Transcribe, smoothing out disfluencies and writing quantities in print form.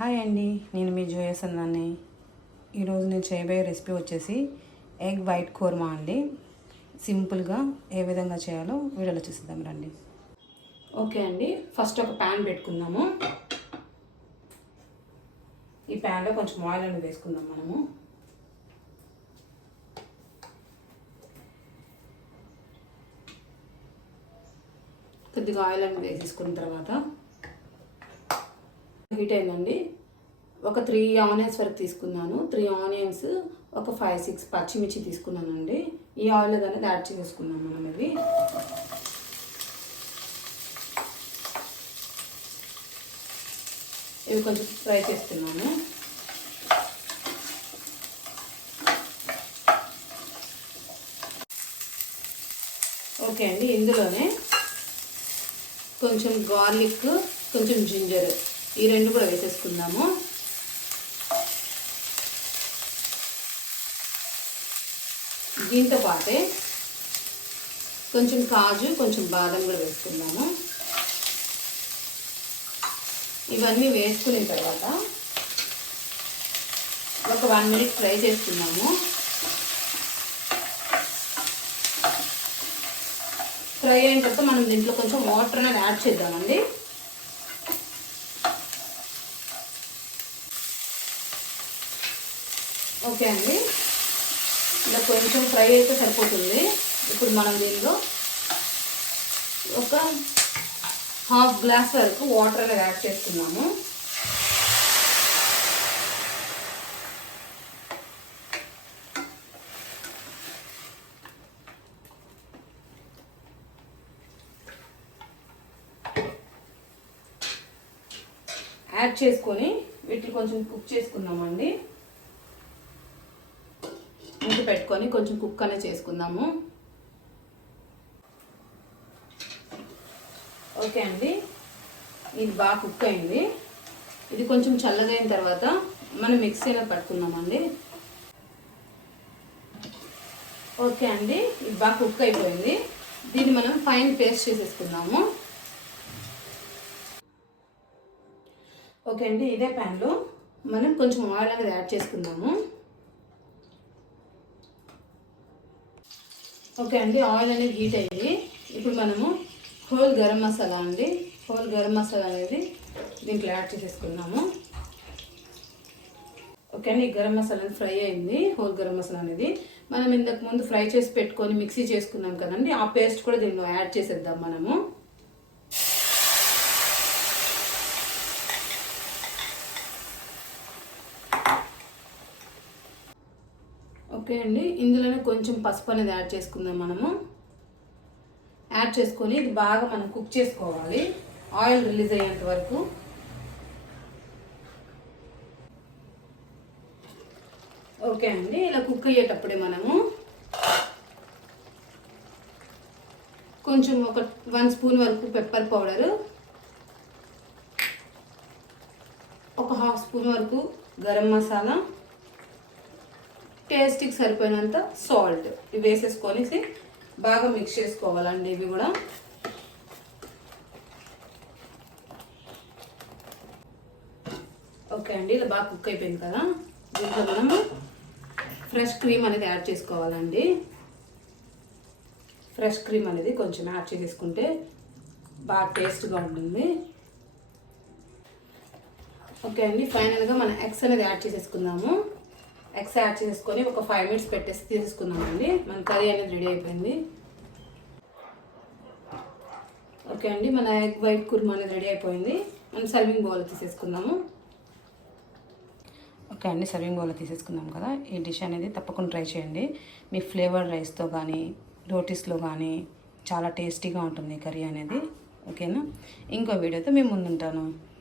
Hi అండి, నేను మీ జోయస్ అన్నాన్ని. ఈరోజు నేను చేయబోయే రెసిపీ వచ్చేసి ఎగ్ వైట్ కోర్మా అండి. సింపుల్గా ఏ విధంగా చేయాలో వీడియోలో చూసిద్దాం రండి. ఓకే అండి, ఫస్ట్ ఒక ప్యాన్ పెట్టుకుందాము. ఈ ప్యాన్లో కొంచెం ఆయిల్ అనేది వేసుకుందాం మనము. కొద్దిగా ఆయిల్ అనేది వేసేసుకున్న తర్వాత హీట్ అయిందండి. ఒక 3 ఆనియన్స్ వరకు తీసుకున్నాను. 3 ఆనియన్స్, ఒక 5-6 పచ్చిమిర్చి తీసుకున్నానండి. ఈ ఆయిల్ అనేది యాడ్ చేసుకున్నాం మనం. ఇవి కొంచెం ఫ్రై చేస్తున్నాము. ఓకే అండి, ఇందులోనే కొంచెం గార్లిక్, కొంచెం జింజర్, ఈ రెండు కూడా వేసేసుకుందాము. దీంతో పాటే కొంచెం కాజు, కొంచెం బాదం కూడా వేసుకుందాము. ఇవన్నీ వేసుకున్న తర్వాత ఒక 1 మినిట్ ఫ్రై చేసుకున్నాము. ఫ్రై అయిన తర్వాత మనం దీంట్లో కొంచెం వాటర్ అనేది యాడ్ చేద్దామండి. ఓకే అండి, ఇలా కొంచెం ఫ్రై అయితే సరిపోతుంది. ఇప్పుడు మనం దీనిలో ఒక 1/2 గ్లాస్ వరకు వాటర్ అనేది యాడ్ చేస్తున్నాము. యాడ్ చేసుకొని వీటిని కొంచెం కుక్ చేసుకుందామండి. మూత పెట్టుకొని కొంచెం కుక్ అనేది చేసుకుందాము. ఓకే అండి, ఇది బాగా కుక్ అయింది. ఇది కొంచెం చల్లగా అయిన తర్వాత మనం మిక్సీలో పట్టుకుందామండి. ఓకే అండి, ఇది బాగా కుక్ అయిపోయింది. దీన్ని మనం ఫైన్ పేస్ట్ చేసేసుకుందాము. ఓకే అండి, ఇదే ప్యాన్లో మనం కొంచెం ఆయిల్ అనేది యాడ్ చేసుకుందాము. ఓకే అండి, ఆయిల్ అనేది హీట్ అయ్యింది. ఇప్పుడు మనము హోల్ గరం మసాలా అనేది దీంట్లో యాడ్ చేసేసుకున్నాము. ఓకే అండి, గరం మసాలా అనేది ఫ్రై అయింది. హోల్ గరం మసాలా అనేది మనం ఇంతకు ముందు ఫ్రై చేసి పెట్టుకొని మిక్సీ చేసుకున్నాం కదండి, ఆ పేస్ట్ కూడా దీనిలో యాడ్ చేసేద్దాం మనము. ఓకే అండి, ఇందులోనే కొంచెం పసుపు అనేది యాడ్ చేసుకుందాం మనము. యాడ్ చేసుకొని ఇది బాగా మనం కుక్ చేసుకోవాలి, ఆయిల్ రిలీజ్ అయ్యేంత వరకు. ఓకే అండి, ఇలా కుక్ అయ్యేటప్పుడే మనము కొంచెం ఒక 1 స్పూన్ వరకు పెప్పర్ పౌడరు, ఒక 1/2 స్పూన్ వరకు గరం మసాలా, టేస్ట్కి సరిపోయినంత సాల్ట్ ఇవి వేసేసుకొని బాగా మిక్స్ చేసుకోవాలండి. ఇవి కూడా ఓకే అండి, ఇలా బాగా కుక్ అయిపోయింది కదా. దీంట్లో మనము ఫ్రెష్ క్రీమ్ అనేది యాడ్ చేసుకోవాలండి. ఫ్రెష్ క్రీమ్ అనేది కొంచెం యాడ్ చేసేసుకుంటే బాగా టేస్ట్గా ఉంటుంది. ఓకే అండి, ఫైనల్గా మనం ఎగ్స్ అనేది యాడ్ చేసేసుకుందాము. ఎగ్స్ యాడ్ చేసుకొని ఒక 5 మినిట్స్ పెట్టేసి తీసేసుకుందామండి. మన కర్రీ అనేది రెడీ అయిపోయింది. ఓకే అండి, మన ఎగ్ వైట్ కుర్మా అనేది రెడీ అయిపోయింది. మనం సర్వింగ్ బౌల్ తీసేసుకుందాము. ఓకే అండి, సర్వింగ్ బౌల్ తీసేసుకుందాం కదా. ఈ డిష్ అనేది తప్పకుండా ట్రై చేయండి. మీ ఫ్లేవర్ రైస్తో కానీ రోటీస్లో కానీ చాలా టేస్టీగా ఉంటుంది కర్రీ అనేది. ఓకేనా, ఇంకో వీడియోతో మేము ముందుంటాను.